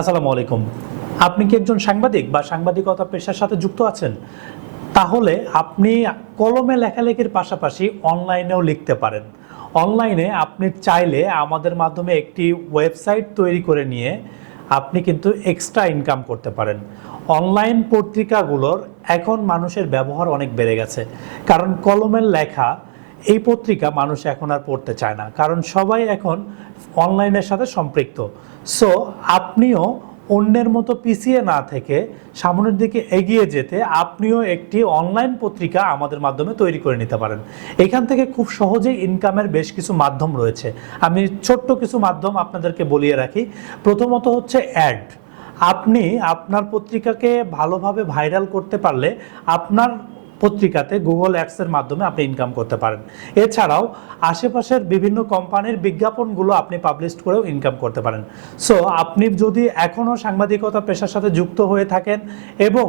আসসালামু আলাইকুম। আপনি কি একজন সাংবাদিক বা সাংবাদিকতা পেশার সাথে যুক্ত আছেন? তাহলে আপনি কলমে লেখালেখির পাশাপাশি অনলাইনেও লিখতে পারেন। অনলাইনে আপনি চাইলে আমাদের মাধ্যমে একটি ওয়েবসাইট তৈরি করে নিয়ে আপনি কিন্তু এক্সট্রা ইনকাম করতে পারেন। অনলাইন পত্রিকাগুলোর এখন মানুষের ব্যবহার অনেক বেড়ে গেছে। কারণ কলমের লেখা এই পত্রিকা মানুষ এখন আর পড়তে চায় না। কারণ সবাই এখন অনলাইনের সাথে সম্পৃক্ত। সো আপনিও অন্যের মতো পিছিয়ে না থেকে সামনের দিকে এগিয়ে যেতে আপনিও একটি অনলাইন পত্রিকা আমাদের মাধ্যমে তৈরি করে নিতে পারেন। এখান থেকে খুব সহজেই ইনকামের বেশ কিছু মাধ্যম রয়েছে। আমি ছোট্ট কিছু মাধ্যম আপনাদেরকে বলিয়ে রাখি। প্রথমত হচ্ছে অ্যাড। আপনি আপনার পত্রিকাকে ভালোভাবে ভাইরাল করতে পারলে আপনার পত্রিকাতে গুগল অ্যাডসের মাধ্যমে আপনি ইনকাম করতে পারেন। এছাড়াও আশেপাশের বিভিন্ন কোম্পানির বিজ্ঞাপনগুলো আপনি পাবলিশ করেও ইনকাম করতে পারেন। সো আপনি যদি এখনও সাংবাদিকতা পেশার সাথে যুক্ত হয়ে থাকেন এবং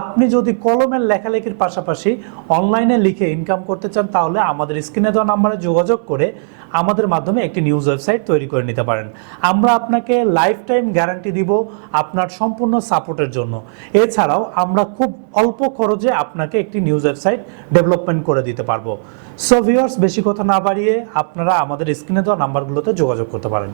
আপনি যদি কলমের লেখালেখির পাশাপাশি অনলাইনে লিখে ইনকাম করতে চান, তাহলে আমাদের স্ক্রিনে দেওয়া নাম্বারে যোগাযোগ করে আমাদের মাধ্যমে একটি নিউজ ওয়েবসাইট তৈরি করে নিতে পারেন। আমরা আপনাকে লাইফ টাইম গ্যারান্টি দিব আপনার সম্পূর্ণ সাপোর্টের জন্য। এছাড়াও আমরা খুব অল্প খরচে আপনাকে একটি নিউজ ওয়েবসাইট ডেভেলপমেন্ট করে দিতে পারবো। সো ভিউয়ার্স, বেশি কথা না বাড়িয়ে আপনারা আমাদের স্ক্রিনে দেওয়া নাম্বারগুলোতে যোগাযোগ করতে পারেন।